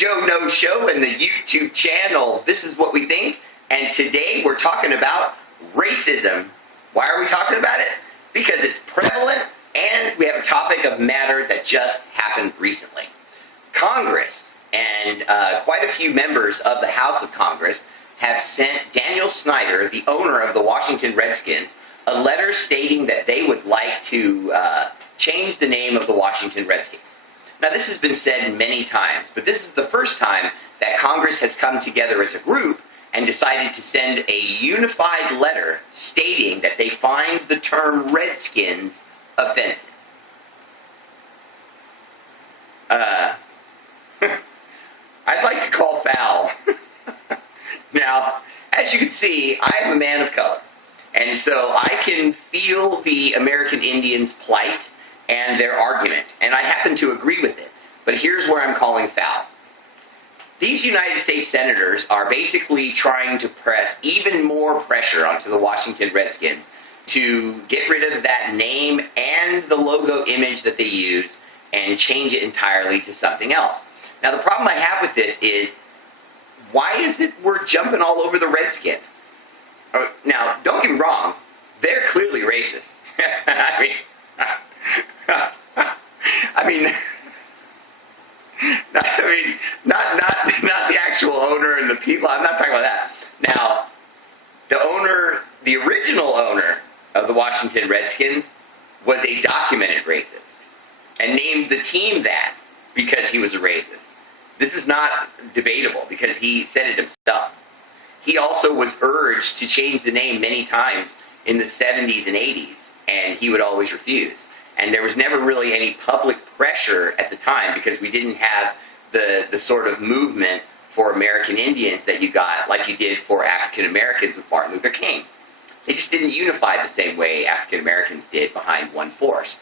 Joe No Show and the YouTube channel. This is what we think. And today we're talking about racism. Why are we talking about it? Because it's prevalent and we have a topic of matter that just happened recently. Congress and quite a few members of the House of Congress have sent Daniel Snyder, the owner of the Washington Redskins, a letter stating that they would like to change the name of the Washington Redskins. Now, this has been said many times, but this is the first time that Congress has come together as a group and decided to send a unified letter stating that they find the term Redskins offensive. I'd like to call foul. Now, as you can see, I am a man of color, and so I can feel the American Indians' plight and their argument, and I happen to agree with it. But here's where I'm calling foul. These United States senators are basically trying to press even more pressure onto the Washington Redskins to get rid of that name and the logo image that they use and change it entirely to something else. Now, the problem I have with this is, why is it we're jumping all over the Redskins? Now, don't get me wrong, they're clearly racist. Not the actual owner and the people. I'm not talking about that. Now, the original owner of the Washington Redskins was a documented racist and named the team that because he was a racist. This is not debatable because he said it himself. He also was urged to change the name many times in the 70s and 80s, and he would always refuse. And there was never really any public pressure at the time because we didn't have the sort of movement for American Indians that you got like you did for African Americans with Martin Luther King. They just didn't unify the same way African Americans did behind one force,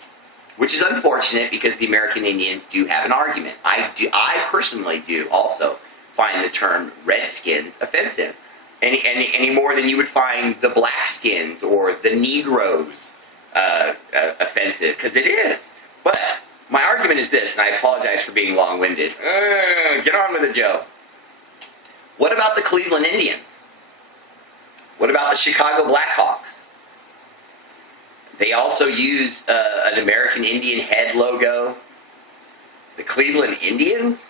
which is unfortunate because the American Indians do have an argument. I personally do also find the term Redskins offensive, any more than you would find the Blackskins or the Negroes offensive, because it is. But my argument is this, and I apologize for being long-winded. Get on with it, Joe. What about the Cleveland Indians? What about the Chicago Blackhawks? They also use an American Indian head logo. The Cleveland Indians?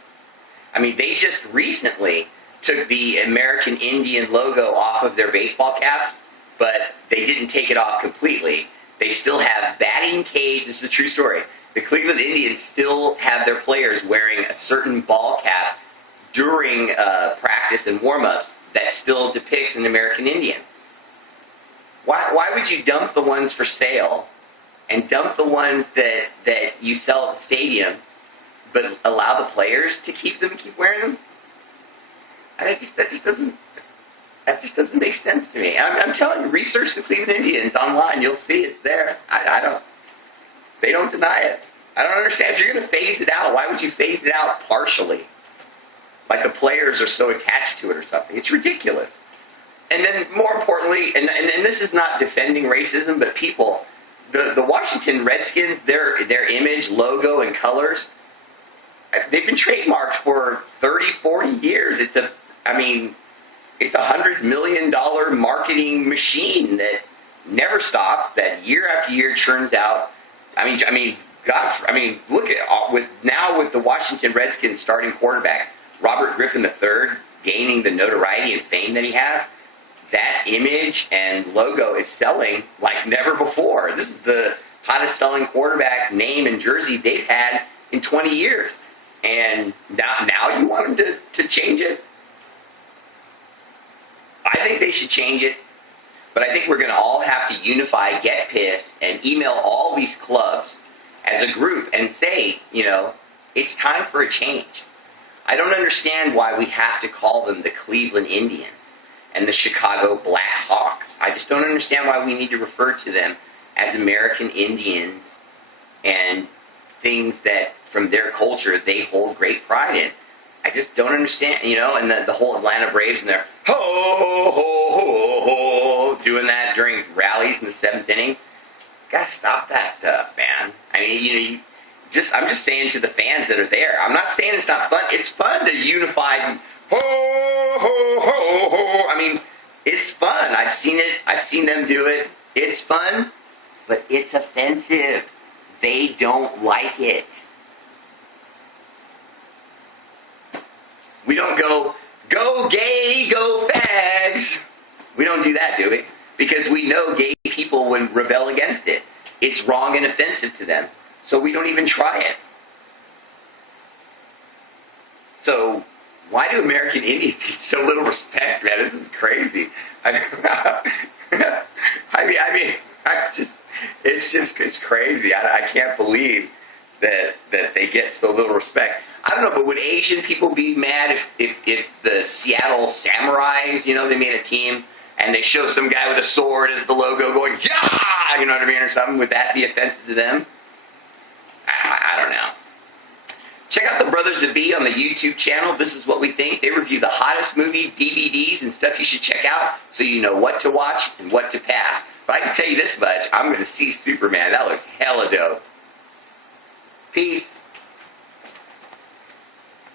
I mean, they just recently took the American Indian logo off of their baseball caps, but they didn't take it off completely. They still have batting cage. This is a true story. The Cleveland Indians still have their players wearing a certain ball cap during practice and warm-ups that still depicts an American Indian. Why would you dump the ones for sale and dump the ones that you sell at the stadium, but allow the players to keep wearing them? That just doesn't make sense to me. I'm telling you, research the Cleveland Indians online. You'll see it's there. They don't deny it. I don't understand. If you're going to phase it out, why would you phase it out partially? Like the players are so attached to it or something. It's ridiculous. And then more importantly, and this is not defending racism, but people, the Washington Redskins, their image, logo, and colors, they've been trademarked for 30, 40 years. It's a $100 million marketing machine that never stops, that year after year churns out. Look at with the Washington Redskins starting quarterback, Robert Griffin III, gaining the notoriety and fame that he has. That image and logo is selling like never before. This is the hottest selling quarterback name and jersey they've had in 20 years. And now you want them to change it? I think they should change it, but I think we're going to all have to unify, get pissed, and email all these clubs as a group and say, it's time for a change. I don't understand why we have to call them the Cleveland Indians and the Chicago Blackhawks. I just don't understand why we need to refer to them as American Indians and things that, from their culture, they hold great pride in. I just don't understand, and the whole Atlanta Braves and their ho, ho, ho, ho, doing that during rallies in the 7th inning. Gotta stop that stuff, man. I'm just saying to the fans that are there. I'm not saying it's not fun. It's fun to unify. Ho ho ho ho. I mean, it's fun. I've seen it. I've seen them do it. It's fun, but it's offensive. They don't like it. We don't go gay, go fags. We don't do that, do we? Because we know gay people would rebel against it. It's wrong and offensive to them. So we don't even try it. So why do American Indians get so little respect, man? This is crazy. I mean, it's crazy. I can't believe that they get so little respect. I don't know, but would Asian people be mad if the Seattle Samurais, they made a team and they show some guy with a sword as the logo going, yeah, you know what I mean, or something? Would that be offensive to them? I don't know. Check out the Brothers of B on the YouTube channel. This is what we think. They review the hottest movies, DVDs, and stuff you should check out so you know what to watch and what to pass. But I can tell you this much. I'm going to see Superman. That looks hella dope. Peace.